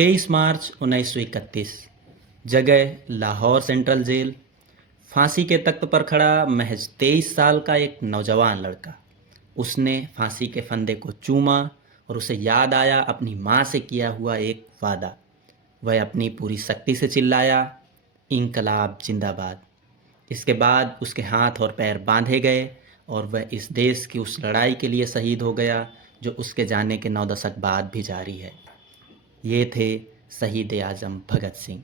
23 मार्च 1931। जगह Lahore central jail. फांसी के तख्त पर खड़ा महज 23 साल का एक नौजवान लड़का। उसने फांसी के फंदे को चूमा और उसे याद आया अपनी माँ से किया हुआ एक वादा। वह अपनी पूरी शक्ति से चिल्लाया, इंकलाब जिंदाबाद। इसके बाद उसके हाथ और पैर बांधे गए और वह इस देश की उस लड़ाई के लिए शहीद हो गया जो उसके जाने के 9 दशक बाद भी जारी है। ये थे शहीद आज़म भगत सिंह।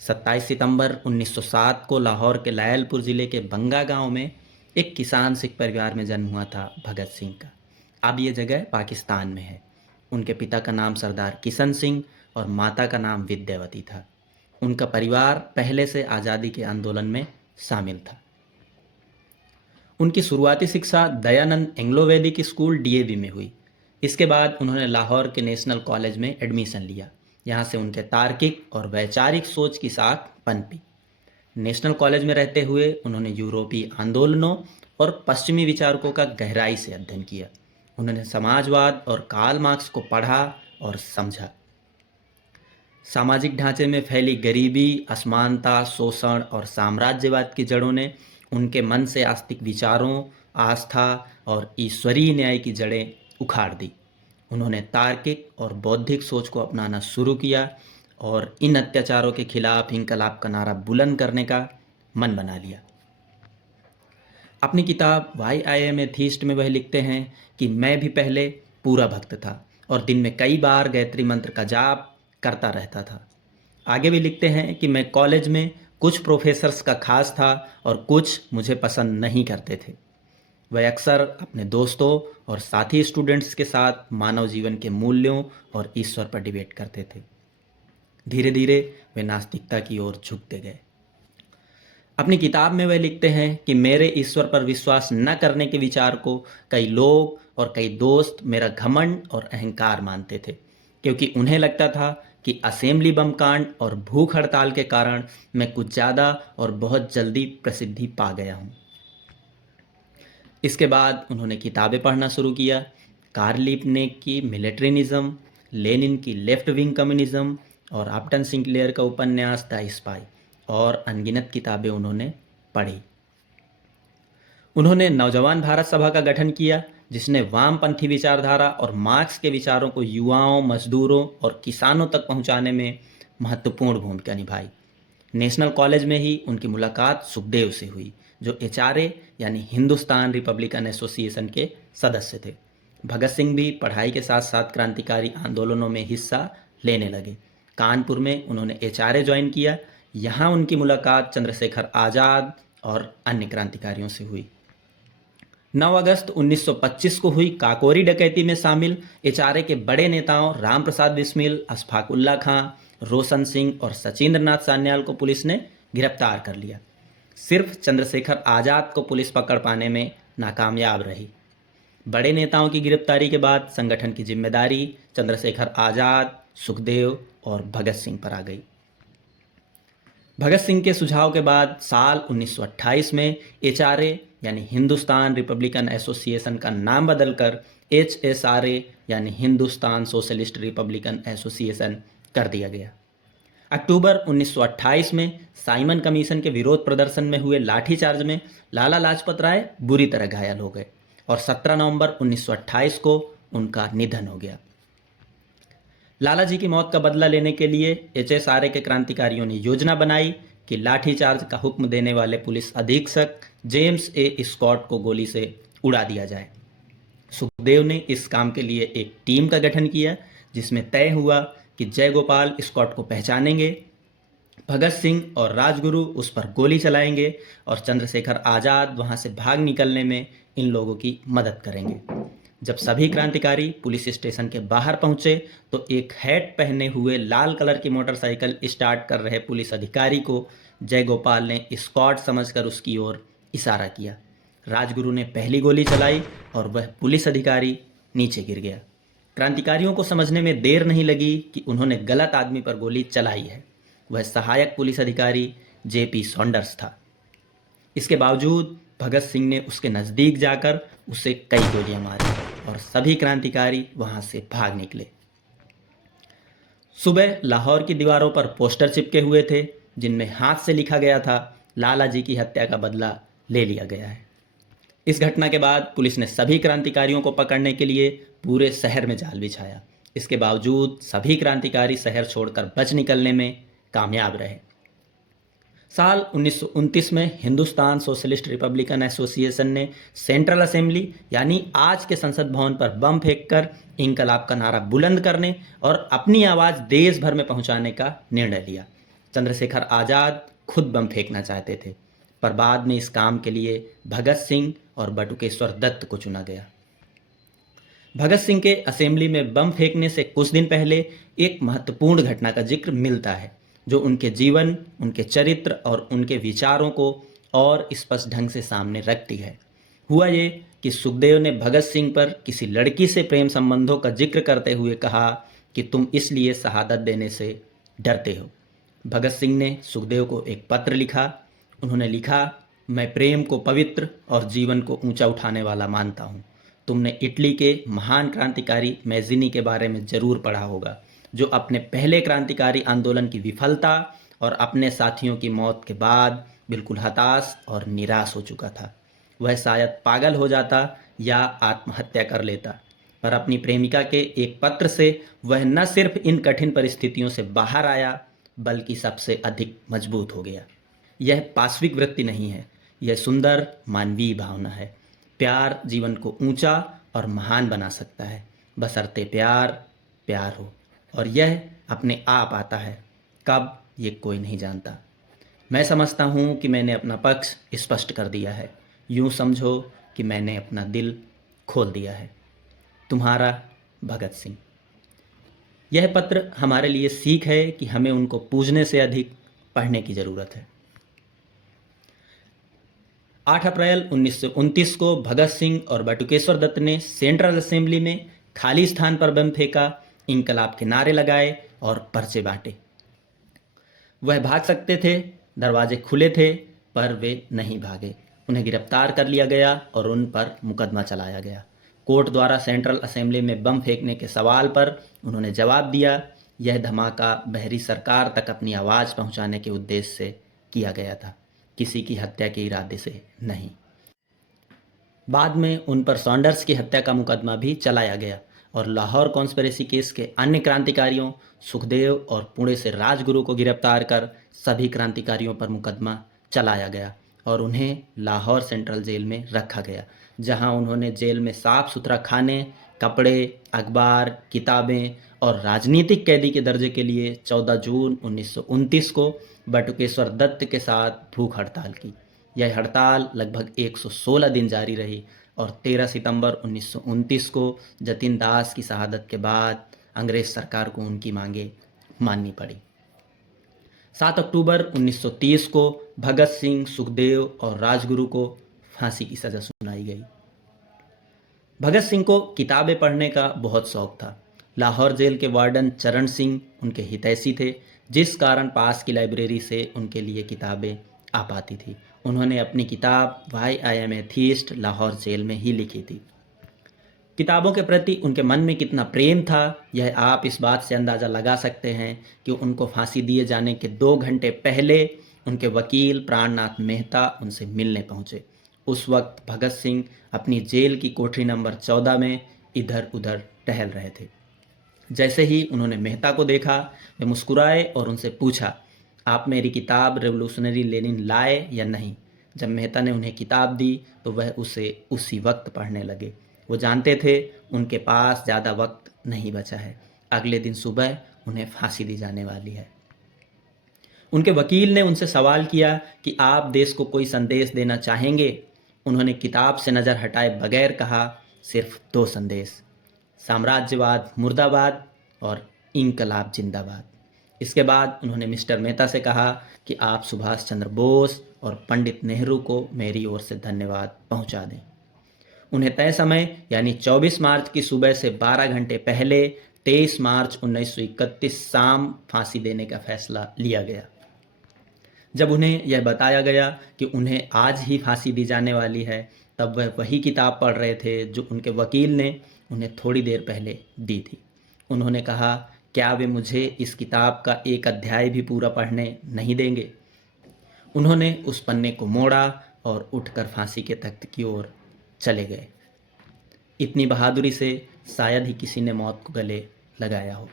27 सितंबर 1907 को लाहौर के लायलपुर ज़िले के बंगा गांव में एक किसान सिख परिवार में जन्म हुआ था भगत सिंह का। अब ये जगह पाकिस्तान में है। उनके पिता का नाम सरदार किशन सिंह और माता का नाम विद्यावती था। उनका परिवार पहले से आज़ादी के आंदोलन में शामिल था। उनकी शुरुआती शिक्षा दयानंद एंग्लो वैदिक स्कूल डीएवी में हुई। इसके बाद उन्होंने लाहौर के नेशनल कॉलेज में एडमिशन लिया। यहाँ से उनके तार्किक और वैचारिक सोच की साख पनपी। नेशनल कॉलेज में रहते हुए उन्होंने यूरोपीय आंदोलनों और पश्चिमी विचारकों का गहराई से अध्ययन किया। उन्होंने समाजवाद और कार्ल मार्क्स को पढ़ा और समझा। सामाजिक ढांचे में फैली गरीबी, असमानता, शोषण और साम्राज्यवाद की जड़ों ने उनके मन से आस्तिक विचारों, आस्था और ईश्वरीय न्याय की जड़ें उखाड़ दी। उन्होंने तार्किक और बौद्धिक सोच को अपनाना शुरू किया और इन अत्याचारों के खिलाफ इंकलाब का नारा बुलंद करने का मन बना लिया। अपनी किताब वाई आई एम एथीस्ट में वह लिखते हैं कि मैं भी पहले पूरा भक्त था और दिन में कई बार गायत्री मंत्र का जाप करता रहता था। आगे भी लिखते हैं कि मैं कॉलेज में कुछ प्रोफेसर्स का खास था और कुछ मुझे पसंद नहीं करते थे। वह अक्सर अपने दोस्तों और साथी स्टूडेंट्स के साथ मानव जीवन के मूल्यों और ईश्वर पर डिबेट करते थे। धीरे धीरे वे नास्तिकता की ओर झुकते गए। अपनी किताब में वह लिखते हैं कि मेरे ईश्वर पर विश्वास न करने के विचार को कई लोग और कई दोस्त मेरा घमंड और अहंकार मानते थे, क्योंकि उन्हें लगता था कि असेंबली बम कांड और भूख हड़ताल के कारण मैं कुछ ज़्यादा और बहुत जल्दी प्रसिद्धि पा गया हूँ। इसके बाद उन्होंने किताबें पढ़ना शुरू किया। कार्ल लिपनेक की मिलिट्रिनिज्म, लेनिन की लेफ्ट विंग कम्युनिज्म और अपटन सिंक्लेयर का उपन्यास द स्पाई और अनगिनत किताबें उन्होंने पढ़ी। उन्होंने नौजवान भारत सभा का गठन किया, जिसने वामपंथी विचारधारा और मार्क्स के विचारों को युवाओं, मजदूरों और किसानों तक पहुंचाने में महत्वपूर्ण भूमिका निभाई। नेशनल कॉलेज में ही उनकी मुलाकात सुखदेव से हुई, जो एचआरए यानी हिंदुस्तान रिपब्लिकन एसोसिएशन के सदस्य थे। भगत सिंह भी पढ़ाई के साथ साथ क्रांतिकारी आंदोलनों में हिस्सा लेने लगे। कानपुर में उन्होंने एचआरए ज्वाइन किया। यहाँ उनकी मुलाकात चंद्रशेखर आज़ाद और अन्य क्रांतिकारियों से हुई। 9 अगस्त 1925 को हुई काकोरी डकैती में शामिल एचआरए के बड़े नेताओं राम प्रसाद बिस्मिल, अशफाक उल्ला खां, रोशन सिंह और सचिंद्र नाथ सान्याल को पुलिस ने गिरफ्तार कर लिया। सिर्फ चंद्रशेखर आज़ाद को पुलिस पकड़ पाने में नाकामयाब रही। बड़े नेताओं की गिरफ्तारी के बाद संगठन की जिम्मेदारी चंद्रशेखर आज़ाद, सुखदेव और भगत सिंह पर आ गई। भगत सिंह के सुझाव के बाद साल 1928 में एचआरए यानी हिंदुस्तान रिपब्लिकन एसोसिएशन का नाम बदलकर एचएसआरए यानी हिंदुस्तान सोशलिस्ट रिपब्लिकन एसोसिएशन कर दिया गया। अक्टूबर 1928 में साइमन कमीशन के विरोध प्रदर्शन में हुए लाठीचार्ज में लाला लाजपत राय बुरी तरह घायल हो गए और 17 नवंबर 1928 को उनका निधन हो गया। लाला जी की मौत का बदला लेने के लिए एचएसआरए के क्रांतिकारियों ने योजना बनाई कि लाठीचार्ज का हुक्म देने वाले पुलिस अधीक्षक जेम्स ए स्कॉट को गोली से उड़ा दिया जाए। सुखदेव ने इस काम के लिए एक टीम का गठन किया, जिसमें तय हुआ कि जयगोपाल स्कॉट को पहचानेंगे, भगत सिंह और राजगुरु उस पर गोली चलाएंगे और चंद्रशेखर आज़ाद वहां से भाग निकलने में इन लोगों की मदद करेंगे। जब सभी क्रांतिकारी पुलिस स्टेशन के बाहर पहुंचे तो एक हैट पहने हुए लाल कलर की मोटरसाइकिल स्टार्ट कर रहे पुलिस अधिकारी को जयगोपाल ने स्कॉट समझकर उसकी ओर इशारा किया। राजगुरु ने पहली गोली चलाई और वह पुलिस अधिकारी नीचे गिर गया। क्रांतिकारियों को समझने में देर नहीं लगी कि उन्होंने गलत आदमी पर गोली चलाई है। वह सहायक पुलिस अधिकारी जेपी सॉन्डर्स था। इसके बावजूद भगत सिंह ने उसके नज़दीक जाकर उसे कई गोलियां मारी और सभी क्रांतिकारी वहां से भाग निकले। सुबह लाहौर की दीवारों पर पोस्टर चिपके हुए थे जिनमें हाथ से लिखा गया था, लाला जी की हत्या का बदला ले लिया गया है। इस घटना के बाद पुलिस ने सभी क्रांतिकारियों को पकड़ने के लिए पूरे शहर में जाल बिछाया। इसके बावजूद सभी क्रांतिकारी शहर छोड़कर बच निकलने में कामयाब रहे। साल 1929 में हिंदुस्तान सोशलिस्ट रिपब्लिकन एसोसिएशन ने सेंट्रल असेंबली यानी आज के संसद भवन पर बम फेंककर इंकलाब का नारा बुलंद करने और अपनी आवाज़ देश भर में पहुंचाने का निर्णय लिया। चंद्रशेखर आज़ाद खुद बम फेंकना चाहते थे, पर बाद में इस काम के लिए भगत सिंह और बटुकेश्वर दत्त को चुना गया। भगत सिंह के असेंबली में बम फेंकने से कुछ दिन पहले एक महत्वपूर्ण घटना का जिक्र मिलता है जो उनके जीवन, उनके चरित्र और उनके विचारों को और स्पष्ट ढंग से सामने रखती है। हुआ ये कि सुखदेव ने भगत सिंह पर किसी लड़की से प्रेम संबंधों का जिक्र करते हुए कहा कि तुम इसलिए शहादत देने से डरते हो। भगत सिंह ने सुखदेव को एक पत्र लिखा। उन्होंने लिखा, मैं प्रेम को पवित्र और जीवन को ऊंचा उठाने वाला मानता हूँ। तुमने इटली के महान क्रांतिकारी मैज़िनी के बारे में जरूर पढ़ा होगा, जो अपने पहले क्रांतिकारी आंदोलन की विफलता और अपने साथियों की मौत के बाद बिल्कुल हताश और निराश हो चुका था। वह शायद पागल हो जाता या आत्महत्या कर लेता, पर अपनी प्रेमिका के एक पत्र से वह न सिर्फ इन कठिन परिस्थितियों से बाहर आया, बल्कि सबसे अधिक मजबूत हो गया। यह पाश्विक वृत्ति नहीं है, यह सुंदर मानवीय भावना है। प्यार जीवन को ऊंचा और महान बना सकता है, बशर्ते प्यार प्यार हो, और यह अपने आप आता है। कब, ये कोई नहीं जानता। मैं समझता हूँ कि मैंने अपना पक्ष स्पष्ट कर दिया है। यूँ समझो कि मैंने अपना दिल खोल दिया है। तुम्हारा भगत सिंह। यह पत्र हमारे लिए सीख है कि हमें उनको पूजने से अधिक पढ़ने की ज़रूरत है। 8 अप्रैल 1929 को भगत सिंह और बटुकेश्वर दत्त ने सेंट्रल असेंबली में खाली स्थान पर बम फेंका, इंकलाब के नारे लगाए और पर्चे बांटे। वह भाग सकते थे, दरवाजे खुले थे, पर वे नहीं भागे। उन्हें गिरफ्तार कर लिया गया और उन पर मुकदमा चलाया गया। कोर्ट द्वारा सेंट्रल असेंबली में बम फेंकने के सवाल पर उन्होंने जवाब दिया, यह धमाका बहरी सरकार तक अपनी आवाज़ पहुंचाने के उद्देश्य से किया गया था, किसी की हत्या के इरादे से नहीं। बाद में उन पर सॉन्डर्स की हत्या का मुकदमा भी चलाया गया और लाहौर कॉन्स्पिरेसी केस के अन्य क्रांतिकारियों सुखदेव और पुणे से राजगुरु को गिरफ्तार कर सभी क्रांतिकारियों पर मुकदमा चलाया गया और उन्हें लाहौर सेंट्रल जेल में रखा गया, जहां उन्होंने जेल में साफ सुथरा खाने, कपड़े, अखबार, किताबें और राजनीतिक कैदी के दर्जे के लिए 14 जून 1929 को बटुकेश्वर दत्त के साथ भूख हड़ताल की। यह हड़ताल लगभग 116 दिन जारी रही और 13 सितंबर 1929 को जतिन दास की शहादत के बाद अंग्रेज सरकार को उनकी मांगें माननी पड़ी। 7 अक्टूबर 1930 को भगत सिंह, सुखदेव और राजगुरु को फांसी की सज़ा सुनाई गई। भगत सिंह को किताबें पढ़ने का बहुत शौक था। लाहौर जेल के वार्डन चरण सिंह उनके हितैषी थे, जिस कारण पास की लाइब्रेरी से उनके लिए किताबें आ पाती थी। उन्होंने अपनी किताब why I am atheist Lahore jail में ही लिखी थी। किताबों के प्रति उनके मन में कितना प्रेम था, यह आप इस बात से अंदाज़ा लगा सकते हैं कि उनको फांसी दिए जाने के 2 घंटे पहले उनके वकील प्राणनाथ मेहता उनसे मिलने पहुंचे। उस वक्त भगत सिंह अपनी जेल की कोठरी नंबर 14 में इधर उधर टहल रहे थे। जैसे ही उन्होंने मेहता को देखा, वे मुस्कुराए और उनसे पूछा, आप मेरी किताब रेवोल्यूशनरी लेनिन लाए या नहीं। जब मेहता ने उन्हें किताब दी तो वह उसे उसी वक्त पढ़ने लगे। वो जानते थे उनके पास ज़्यादा वक्त नहीं बचा है, अगले दिन सुबह उन्हें फांसी दी जाने वाली है। उनके वकील ने उनसे सवाल किया कि आप देश को कोई संदेश देना चाहेंगे। उन्होंने किताब से नज़र हटाए बगैर कहा, सिर्फ 2 संदेश, साम्राज्यवाद मुर्दाबाद और इंकलाब जिंदाबाद। इसके बाद उन्होंने मिस्टर मेहता से कहा कि आप सुभाष चंद्र बोस और पंडित नेहरू को मेरी ओर से धन्यवाद पहुंचा दें। उन्हें तय समय यानी 24 मार्च की सुबह से 12 घंटे पहले 23 मार्च 1931 शाम फांसी देने का फैसला लिया गया। जब उन्हें यह बताया गया कि उन्हें आज ही फांसी दी जाने वाली है, तब वह वही किताब पढ़ रहे थे जो उनके वकील ने उन्हें थोड़ी देर पहले दी थी। उन्होंने कहा क्या वे मुझे इस किताब का एक अध्याय भी पूरा पढ़ने नहीं देंगे? उन्होंने उस पन्ने को मोड़ा और उठकर फांसी के तख्त की ओर चले गए। इतनी बहादुरी से शायद ही किसी ने मौत को गले लगाया हो।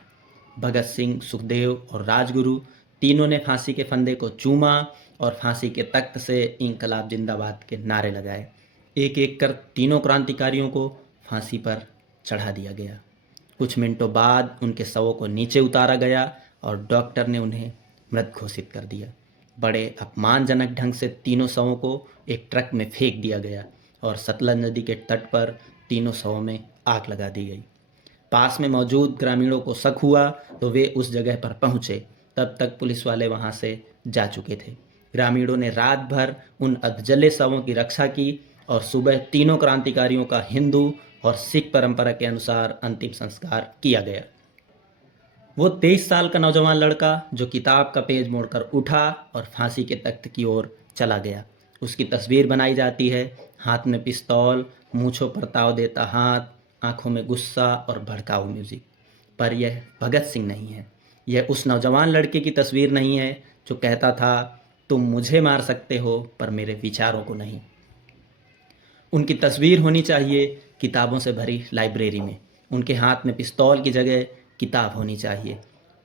भगत सिंह, सुखदेव और राजगुरु तीनों ने फांसी के फंदे को चूमा और फांसी के तख्त से इंकलाब जिंदाबाद के नारे लगाए। एक एक कर तीनों क्रांतिकारियों को फांसी पर चढ़ा दिया गया। कुछ मिनटों बाद उनके शवों को नीचे उतारा गया और डॉक्टर ने उन्हें मृत घोषित कर दिया। बड़े अपमानजनक ढंग से तीनों शवों को एक ट्रक में फेंक दिया गया और सतलज नदी के तट पर तीनों शवों में आग लगा दी गई। पास में मौजूद ग्रामीणों को शक हुआ तो वे उस जगह पर पहुंचे। तब तक पुलिस वाले वहां से जा चुके थे। ग्रामीणों ने रात भर उन अधजले शवों की रक्षा की और सुबह तीनों क्रांतिकारियों का हिंदू और सिख परंपरा के अनुसार अंतिम संस्कार किया गया। वो 23 साल का नौजवान लड़का जो किताब का पेज मोड़कर उठा और फांसी के तख्त की ओर चला गया। उसकी तस्वीर बनाई जाती है, हाथ में पिस्तौल, मूंछों पर ताव देता हाथ, आंखों में गुस्सा और भड़काऊ म्यूजिक। पर यह भगत सिंह नहीं है। यह उस नौजवान लड़के की तस्वीर नहीं है जो कहता था, तुम मुझे मार सकते हो पर मेरे विचारों को नहीं। उनकी तस्वीर होनी चाहिए किताबों से भरी लाइब्रेरी में। उनके हाथ में पिस्तौल की जगह किताब होनी चाहिए।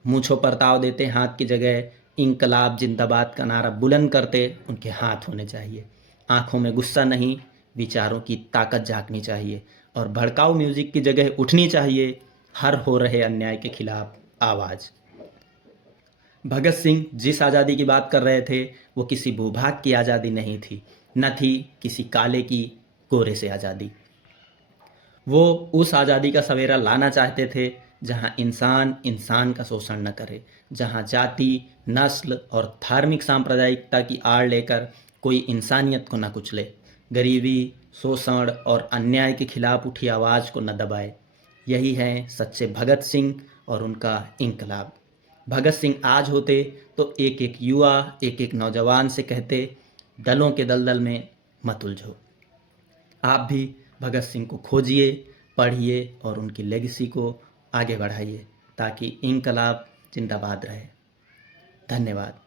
मूंछों पर ताव देते हाथ की जगह इंकलाब जिंदाबाद का नारा बुलंद करते उनके हाथ होने चाहिए। आंखों में गुस्सा नहीं, विचारों की ताकत झांकनी चाहिए और भड़काऊ म्यूजिक की जगह उठनी चाहिए हर हो रहे अन्याय के खिलाफ आवाज़। भगत सिंह जिस आज़ादी की बात कर रहे थे वो किसी भूभाग की आज़ादी नहीं थी, न थी किसी काले की गोरे से आज़ादी। वो उस आज़ादी का सवेरा लाना चाहते थे जहाँ इंसान इंसान का शोषण न करे, जहाँ जाति, नस्ल और धार्मिक सांप्रदायिकता की आड़ लेकर कोई इंसानियत को न कुचले, गरीबी, शोषण और अन्याय के खिलाफ उठी आवाज़ को न दबाए। यही है सच्चे भगत सिंह और उनका इंकलाब। भगत सिंह आज होते तो एक एक युवा, एक एक नौजवान से कहते, दलों के दलदल में मत उलझो। आप भी भगत सिंह को खोजिए, पढ़िए और उनकी लेगेसी को आगे बढ़ाइए ताकि इंकलाब जिंदाबाद रहे। धन्यवाद।